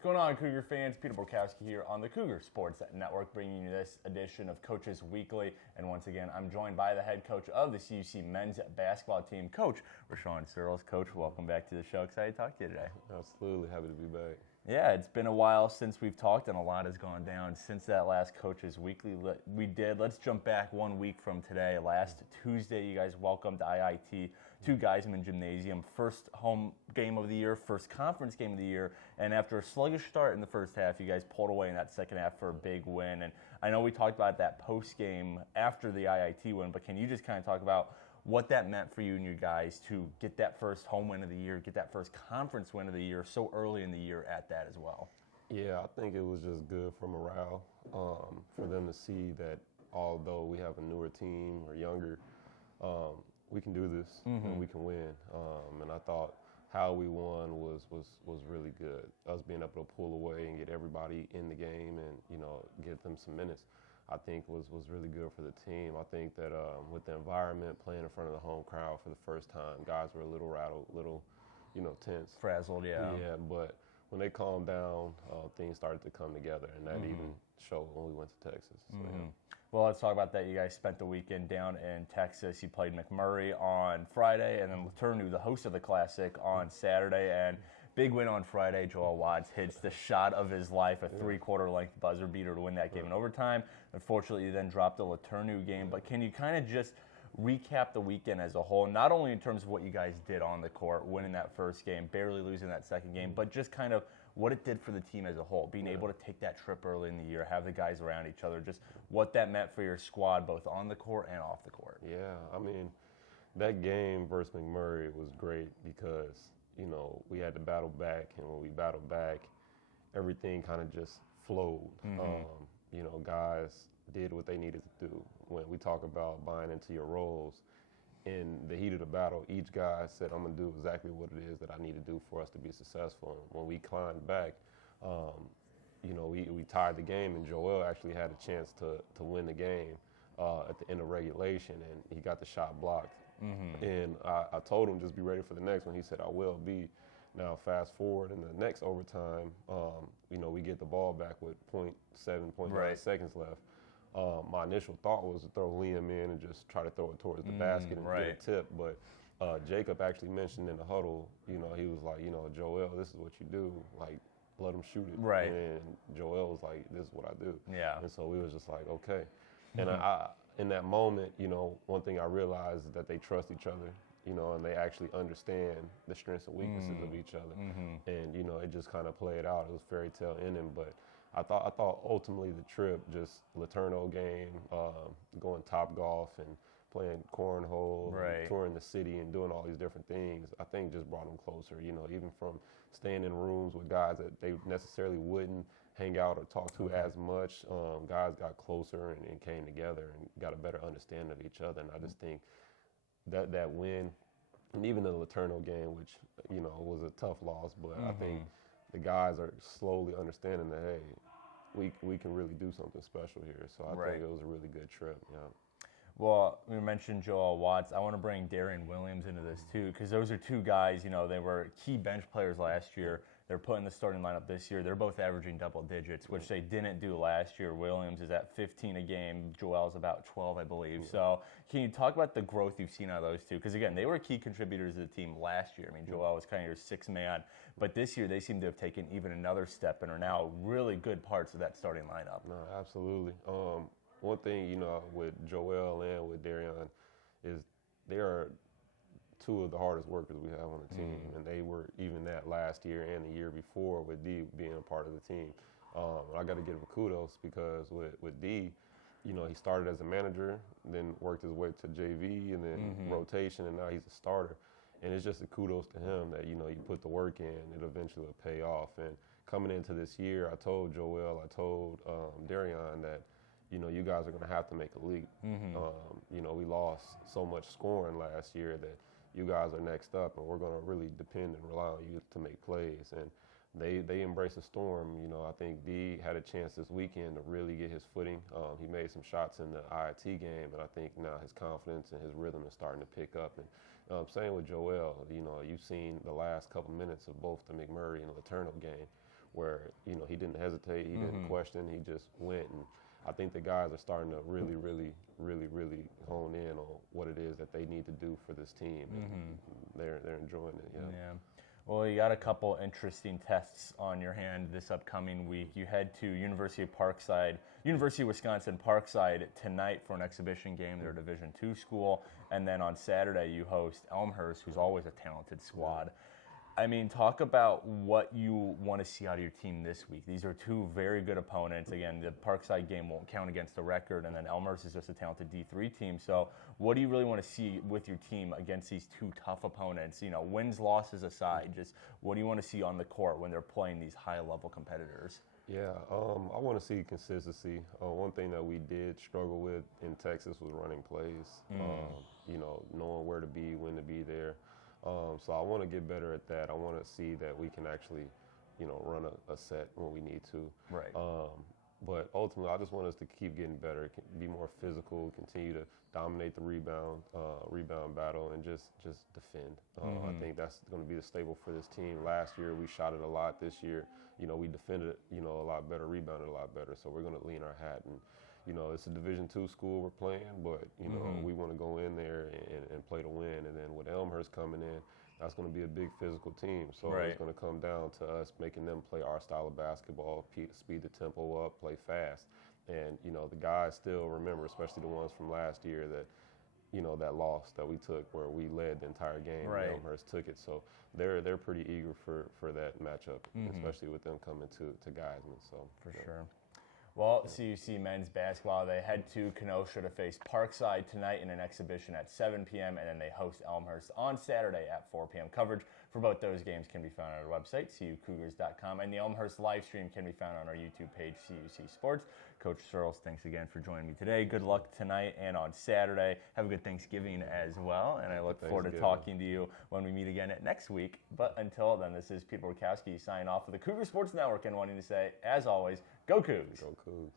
What's going on, Cougar fans? Peter Borkowski here on the Cougar Sports Network, bringing you this edition of Coaches Weekly. And once again, I'm joined by the head coach of the CUC men's basketball team, Coach Surles. Coach, welcome back to the show. Excited to talk to you today. Absolutely. Happy to be back. Yeah, it's been a while since we've talked, and a lot has gone down since that last Coaches Weekly Let's jump back 1 week from today. Last Tuesday, you guys welcomed IIT to Geisman Gymnasium. First home game of the year, first conference game of the year, and after a sluggish start in the first half, you guys pulled away in that second half for a big win. And I know we talked about that post game after the IIT win, but can you just kind of talk about what that meant for you and you guys to get that first home win of the year, get that first conference win of the year so early in the year at that as well? Yeah, I think it was just good for morale for them to see that although we have a newer team or younger, we can do this and we can win. And I thought how we won was really good. Us being able to pull away and get everybody in the game and, get them some minutes, I think was really good for the team. I think that with the environment, playing in front of the home crowd for the first time, guys were a little rattled, little, tense. Frazzled, yeah. Yeah, but when they calmed down, things started to come together, and that even showed when we went to Texas. So, yeah. Well, let's talk about that. You guys spent the weekend down in Texas. You played McMurray on Friday, and then Laternu, the host of the Classic, on Saturday. And big win on Friday. Joel Watts hits the shot of his life, a three-quarter length buzzer beater to win that game in overtime. Unfortunately, you then dropped the Laternu game. But can you kind of just recap the weekend as a whole, not only in terms of what you guys did on the court, winning that first game, barely losing that second game, but just kind of what it did for the team as a whole, being able to take that trip early in the year, have the guys around each other, just what that meant for your squad, both on the court and off the court. Yeah, I mean, that game versus McMurray was great because, we had to battle back, and when we battled back, everything kind of just flowed. Guys did what they needed to do. When we talk about buying into your roles, in the heat of the battle, each guy said, I'm going to do exactly what it is that I need to do for us to be successful. And when we climbed back, we tied the game, and Joel actually had a chance to win the game at the end of regulation, and he got the shot blocked. And I told him, just be ready for the next one. He said, I will be. Now, fast forward in the next overtime, we get the ball back with 0.9 seconds left. My initial thought was to throw Liam in and just try to throw it towards the basket and get a tip. But Jacob actually mentioned in the huddle, he was like, Joel, this is what you do. Like, let him shoot it. Right. And Joel was like, this is what I do. Yeah. And so we was just like, okay. And I in that moment, one thing I realized is that they trust each other, and they actually understand the strengths and weaknesses of each other. And, it just kind of played out. It was fairy tale ending, but I thought ultimately the trip, just Laterno game, going Top Golf and playing cornhole, and touring the city and doing all these different things, I think just brought them closer, even from staying in rooms with guys that they necessarily wouldn't hang out or talk to as much. Guys got closer and came together and got a better understanding of each other. And I just think that win, and even the Laterno game, which, was a tough loss, but I think the guys are slowly understanding that, hey, we can really do something special here. So I think it was a really good trip. Yeah. Well, we mentioned Joel Watts. I want to bring Darian Williams into this too, because those are two guys, they were key bench players last year. They're put in the starting lineup this year. They're both averaging double digits, which they didn't do last year. Williams is at 15 a game. Joel's about 12, I believe. So can you talk about the growth you've seen out of those two? Because, again, they were key contributors to the team last year. I mean, Joel was kind of your sixth man. But this year they seem to have taken even another step and are now really good parts of that starting lineup. No, absolutely. One thing, with Joel and with Darian is they are two of the hardest workers we have on the team, and they were even that last year and the year before with D being a part of the team. I got to give him kudos because with D, he started as a manager, then worked his way to JV and then rotation, and now he's a starter. And it's just a kudos to him that, you put the work in, it eventually will pay off. And coming into this year, I told Joel, I told Darian that, you guys are going to have to make a leap. We lost so much scoring last year that you guys are next up, and we're going to really depend and rely on you to make plays. And they embraced the storm. I think D had a chance this weekend to really get his footing. He made some shots in the IIT game, and I think now his confidence and his rhythm is starting to pick up. And same with Joel. You've seen the last couple minutes of both the McMurray and Laterno game where, you know, he didn't hesitate, he didn't question, he just went. And I think the guys are starting to really hone in on what it is that they need to do for this team. And they're enjoying it. Yeah. Well, you got a couple interesting tests on your hand this upcoming week. You head to University of Wisconsin Parkside tonight for an exhibition game. They're a Division II school. And then on Saturday, you host Elmhurst, who's always a talented squad. I mean, talk about what you want to see out of your team this week. These are two very good opponents. Again, the Parkside game won't count against the record, and then Elmhurst is just a talented D3 team. So what do you really want to see with your team against these two tough opponents? You know, wins, losses aside, just what do you want to see on the court when they're playing these high-level competitors? Yeah, I want to see consistency. One thing that we did struggle with in Texas was running plays, you know, knowing where to be, when to be there. So I want to get better at that. I want to see that we can actually, you know, run a set when we need to. Right. But ultimately, I just want us to keep getting better, be more physical, continue to dominate the rebound battle, and just defend. I think that's going to be the staple for this team. Last year, we shot it a lot. This year, you know, we defended, you know, a lot better, rebounded a lot better. So we're going to lean our hat. And, you know, it's a Division II school we're playing, but, you know, we want to go in there and play to win. And then with Elmhurst coming in, that's going to be a big physical team. So it's going to come down to us making them play our style of basketball, speed the tempo up, play fast. And, you know, the guys still remember, especially the ones from last year, that, you know, that loss that we took where we led the entire game and Elmhurst took it. So they're pretty eager for that matchup, especially with them coming to Geisman. So For sure. Well, CUC men's basketball, they head to Kenosha to face Parkside tonight in an exhibition at 7 p.m., and then they host Elmhurst on Saturday at 4 p.m. Coverage for both those games can be found on our website, cucougars.com, and the Elmhurst live stream can be found on our YouTube page, CUC Sports. Coach Surles, thanks again for joining me today. Good luck tonight and on Saturday. Have a good Thanksgiving as well, and I look forward to talking to you when we meet again next week. But until then, this is Peter Borkowski signing off for the Cougar Sports Network and wanting to say, as always, go Cougs! Go Cougs!